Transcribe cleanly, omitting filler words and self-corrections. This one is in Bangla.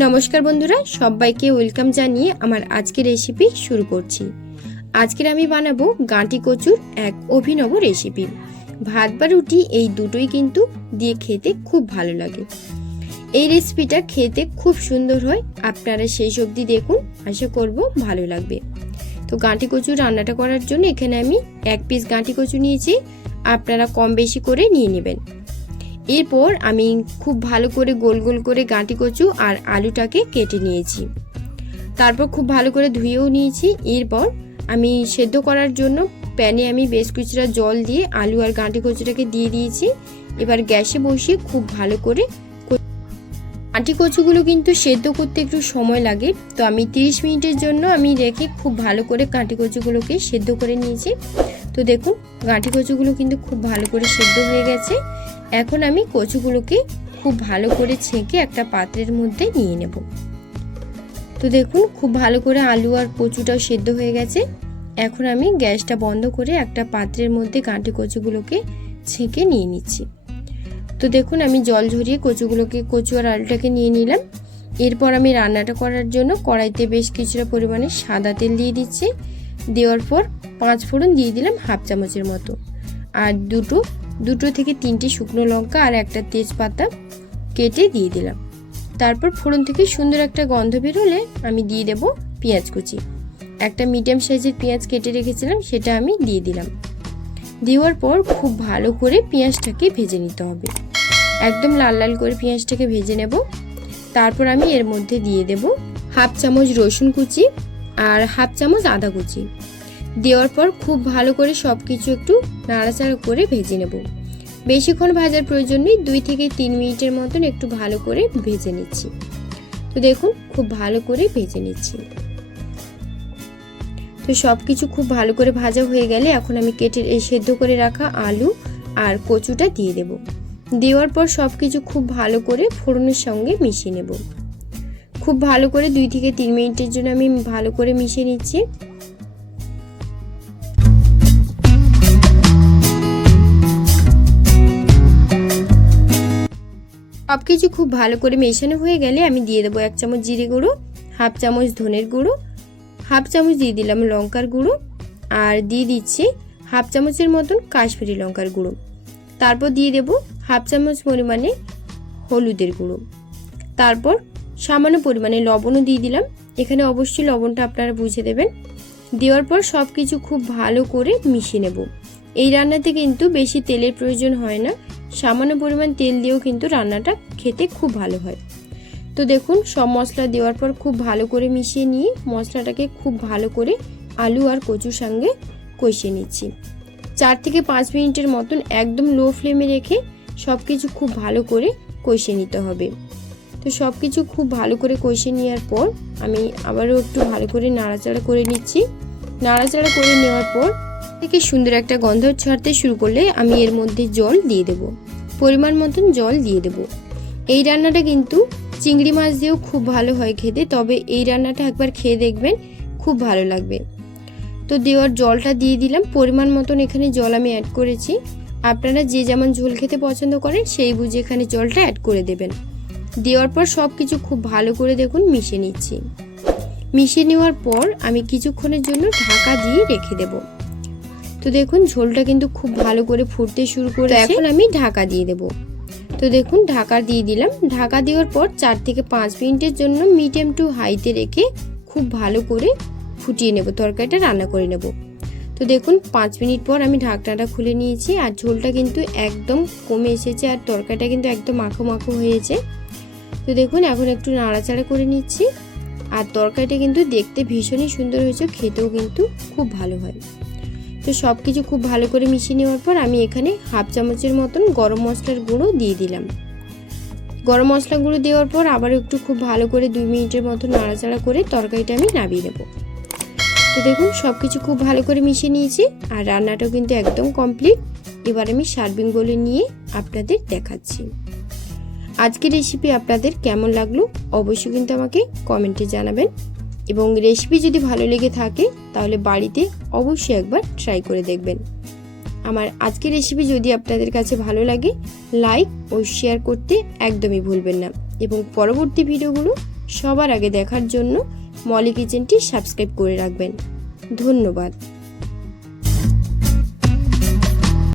নমস্কার বন্ধুরা, সবাইকে ওয়েলকাম জানিয়ে আমার আজকের রেসিপি শুরু করছি। আজকের আমি বানাবো গাঁটি কচুর এক অভিনব রেসিপি। ভাত বা রুটি এই দুটোই কিন্তু দিয়ে খেতে খুব ভালো লাগে। এই রেসিপিটা খেতে খুব সুন্দর হয়, আপনারা শেষ অবধি দেখুন, আশা করব ভালো লাগবে। তো গাঁটি কচু রান্নাটা করার জন্য এখানে আমি 1 পিস গাঁটি কচু নিয়েছি, আপনারা কম বেশি করে নিয়ে নেবেন। এরপর আমি খুব ভালো করে গোল গোল করে গাঁটি কচু আর আলুটাকে কেটে নিয়েছি, তারপর খুব ভালো করে ধুয়েও নিয়েছি। এরপর আমি সেদ্ধ করার জন্য প্যানে আমি বেশ কিছুটা জল দিয়ে আলু আর গাঁটি কচুটাকে দিয়ে দিয়েছি। এবার গ্যাসে বসিয়ে খুব ভালো করে গাঁটি কচুগুলো কিন্তু সেদ্ধ করতে একটু সময় লাগে, তো আমি 30 মিনিটের জন্য আমি রেখে খুব ভালো করে গাঁটি কচুগুলোকে সেদ্ধ করে নিয়েছি। তো দেখুন গাঁটি কচুগুলো কিন্তু খুব ভালো করে সেদ্ধ হয়ে গেছে। এখন আমি কচুগুলোকে খুব ভালো করে ছেঁকে একটা পাত্রের মধ্যে নিয়ে নেব। তো দেখুন খুব ভালো করে আলু আর কচুটাও সেদ্ধ হয়ে গেছে। এখন আমি গ্যাসটা বন্ধ করে একটা পাত্রের মধ্যে গাঁটি কচুগুলোকে ছেঁকে নিয়ে নিচ্ছি। তো দেখুন আমি জল ঝরিয়ে কচু আর আলুটাকে নিয়ে নিলাম। এরপর আমি রান্নাটা করার জন্য কড়াইতে বেশ কিছুটা পরিমাণে সাদা তেল দিয়ে দিচ্ছি। দেওয়ার পর 5 ফোড়ন দিয়ে দিলাম হাফ চামচের মতো, আর দুটো থেকে 3টে শুকনো লঙ্কা আর একটা তেজপাতা কেটে দিয়ে দিলাম। তারপর ফোড়ন থেকে সুন্দর একটা গন্ধ বেরোলে আমি দিয়ে দেব পেঁয়াজ কুচি। একটা মিডিয়াম সাইজের পেঁয়াজ কেটে রেখেছিলাম, সেটা আমি দিয়ে দিলাম। দেওয়ার পর খুব ভালো করে পেঁয়াজটাকে ভেজে নিতে হবে, একদম লাল লাল করে পেঁয়াজটাকে ভেজে নেব। তারপর আমি এর মধ্যে দিয়ে দেব হাফ চামচ রসুন কুচি আর হাফ চামচ আদা কুচি। দেওয়ার পর খুব ভালো করে সব কিছু একটু নাড়াচাড়া করে ভেজে নেব। বেশিক্ষণ ভাজার প্রয়োজন নেই, 2 থেকে 3 মিনিটের মতন একটু ভালো করে ভেজে নিচ্ছি। তো দেখুন খুব ভালো করে ভেজে নিচ্ছি। তো সব কিছু খুব ভালো করে ভাজা হয়ে গেলে এখন আমি সেদ্ধ করে রাখা আলু আর কচুটা দিয়ে দেব। দেওয়ার পর সব কিছু খুব ভালো করে ফোড়নের সঙ্গে মিশিয়ে নেব। খুব ভালো করে 2 থেকে 3 মিনিটের জন্য আমি ভালো করে মিশিয়ে নিচ্ছি। সব কিছু খুব ভালো করে মেশানো হয়ে গেলে আমি দিয়ে দেবো 1 চামচ জিরে গুঁড়ো, হাফ চামচ ধনের গুঁড়ো, হাফ চামচ দিয়ে দিলাম লঙ্কার গুঁড়ো, আর দিয়ে দিচ্ছি হাফ চামচের মতন কাশ্মীরি লঙ্কার গুঁড়ো। তারপর দিয়ে দেব হাফ চামচ পরিমাণে হলুদের গুঁড়ো। তারপর সামান্য পরিমাণে লবণও দিয়ে দিলাম, এখানে অবশ্যই লবণটা আপনারা বুঝে দেবেন। দেওয়ার পর সব কিছু খুব ভালো করে মিশিয়ে নেব। এই রান্নাতে কিন্তু বেশি তেলের প্রয়োজন হয় না, সামান্য পরিমাণ তেল দিয়েও কিন্তু রান্নাটা খেতে খুব ভালো হয়। তো দেখুন সব মশলা দেওয়ার পর খুব ভালো করে মিশিয়ে নিয়ে মশলাটাকে খুব ভালো করে আলু আর কচুর সঙ্গে কষিয়ে নিচ্ছি। 4 থেকে 5 মিনিটের মতন একদম লো ফ্লেমে রেখে সব কিছু খুব ভালো করে কষিয়ে নিতে হবে। তো সব কিছু খুব ভালো করে কষিয়ে নেওয়ার পর আমি আবারও একটু ভালো করে নাড়াচাড়া করে নিচ্ছি। নাড়াচাড়া করে নেওয়ার পর থেকে সুন্দর একটা গন্ধ ছাড়তে শুরু করলে আমি এর মধ্যে জল দিয়ে দেব, পরিমাণ মতন জল দিয়ে দেব। এই রান্নাটা কিন্তু চিংড়ি মাছ দিয়েও খুব ভালো হয় খেতে, তবে এই রান্নাটা একবার খেয়ে দেখবেন, খুব ভালো লাগবে। তো দেওয়ার জলটা দিয়ে দিলাম, পরিমাণ মতন এখানে জল আমি অ্যাড করেছি। আপনারা যে যেমন ঝোল খেতে পছন্দ করেন সেই বুঝে এখানে জলটা অ্যাড করে দেবেন। দেওয়ার পর সব কিছু খুব ভালো করে দেখুন মিশিয়ে নিচ্ছি। মিশিয়ে নেওয়ার পর আমি কিছুক্ষণের জন্য ঢাকা দিয়ে রেখে দেব। তো দেখুন ঝোলটা কিন্তু খুব ভালো করে ফুটতে শুরু করে, এখন আমি ঢাকা দিয়ে দেব। তো দেখুন ঢাকা দিয়ে দিলাম। ঢাকা দেওয়ার পর 4 থেকে 5 মিনিটের জন্য মিডিয়াম টু হাইতে রেখে খুব ভালো করে ফুটিয়ে নেব, তরকারিটা রান্না করে নেব। তো দেখুন 5 মিনিট পর আমি ঢাকনাটা খুলে নিয়েছি, আর ঝোলটা কিন্তু একদম কমে এসেছে আর তরকারিটা কিন্তু একদম মাখো মাখো হয়েছে। তো দেখুন এখন একটু নাড়াচাড়া করে নিচ্ছি, আর তরকারিটা কিন্তু দেখতে ভীষণই সুন্দর হয়েছে, খেতেও কিন্তু খুব ভালো হয়। তো সব কিছু খুব ভালো করে মিশিয়ে নেওয়ার পর আমি এখানে হাফ চামচের মতন গরম মশলার গুঁড়ো দিয়ে দিলাম। গরম মশলা গুঁড়ো দেওয়ার পর আবার একটু খুব ভালো করে 2 মিনিটের মতো নাড়াচাড়া করে তরকারিটা আমি নামিয়ে নেব। তো দেখুন সব কিছু খুব ভালো করে মিশিয়ে নিয়েছি, আর রান্নাটাও কিন্তু একদম কমপ্লিট। এবার আমি সার্ভিং বলে নিয়ে আপনাদের দেখাচ্ছি। আজকের রেসিপি আপনাদের কেমন লাগলো অবশ্যই কিন্তু আমাকে কমেন্টে জানাবেন, এবং রেসিপি যদি ভালো লেগে থাকে তাহলে বাড়িতে অবশ্যই একবার ট্রাই করে দেখবেন। আমার আজকের রেসিপি যদি আপনাদের কাছে ভালো লাগে লাইক ও শেয়ার করতে একদমই ভুলবেন না, এবং পরবর্তী ভিডিওগুলো সবার আগে দেখার জন্য মলি কিচেনটি সাবস্ক্রাইব করে রাখবেন। ধন্যবাদ।